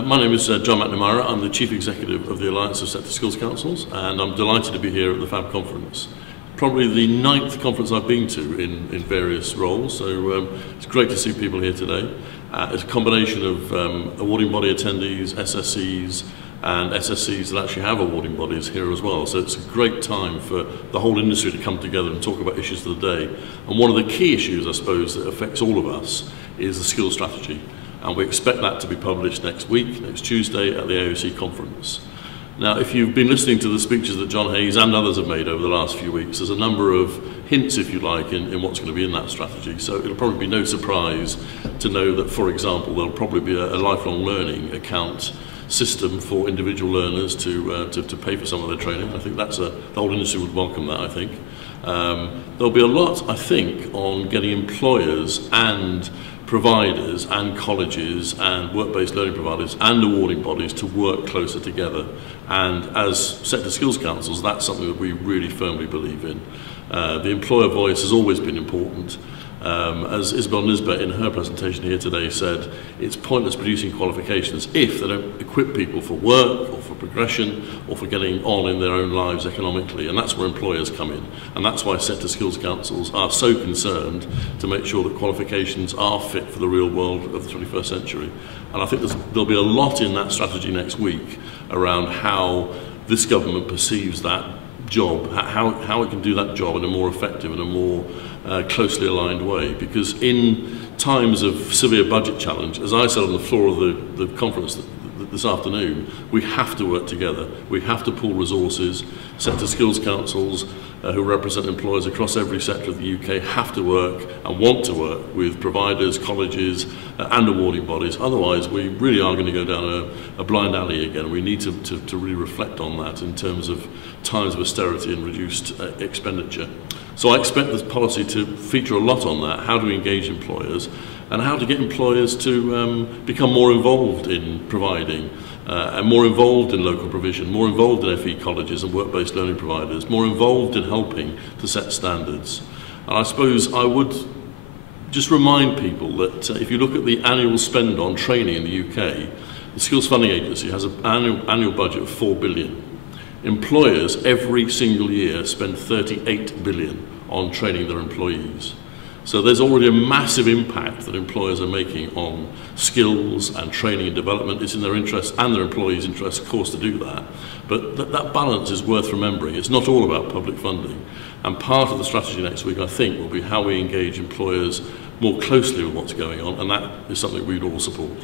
My name is John McNamara. I'm the Chief Executive of the Alliance of Sector Skills Councils, and I'm delighted to be here at the FAB conference. Probably the 9th conference I've been to in various roles, so it's great to see people here today. It's a combination of awarding body attendees, SSCs, and SSCs that actually have awarding bodies here as well. So it's a great time for the whole industry to come together and talk about issues of the day. And one of the key issues, I suppose, that affects all of us is the skills strategy. And we expect that to be published next week, next Tuesday, at the AOC conference. Now, if you've been listening to the speeches that John Hayes and others have made over the last few weeks, there's a number of hints, if you like, in what's going to be in that strategy. So it'll probably be no surprise to know that, for example, there'll probably be a lifelong learning account system for individual learners to pay for some of their training. I think that's the whole industry would welcome that, I think. There'll be a lot, I think, on getting employers and providers and colleges and work-based learning providers and awarding bodies to work closer together. And as sector skills councils, that's something that we really firmly believe in. The employer voice has always been important. As Isabel Nisbet in her presentation here today said, it's pointless producing qualifications if they don't equip people for work or for progression or for getting on in their own lives economically, and that's where employers come in. And that's why sector skills councils are so concerned to make sure that qualifications are fit for the real world of the 21st century. And I think there'll be a lot in that strategy next week around how this government perceives that job, how it can do that job in a more effective and a more closely aligned way. Because in times of severe budget challenge, as I said on the floor of the conference this afternoon, we have to work together. We have to pool resources. Sector skills councils who represent employers across every sector of the UK have to work and want to work with providers, colleges and awarding bodies. Otherwise, we really are going to go down a blind alley again. We need to really reflect on that in terms of times of austerity and reduced expenditure. So I expect this policy to feature a lot on that. How do we engage employers and how to get employers to become more involved in providing and more involved in local provision, more involved in FE colleges and work-based learning providers, more involved in helping to set standards. And I suppose I would just remind people that if you look at the annual spend on training in the UK, the Skills Funding Agency has an annual budget of £4 billion. Employers every single year spend £38 billion on training their employees. So there's already a massive impact that employers are making on skills and training and development. It's in their interest and their employees' interest, of course, to do that. But that balance is worth remembering. It's not all about public funding. And part of the strategy next week, I think, will be how we engage employers more closely with what's going on, and that is something we'd all support.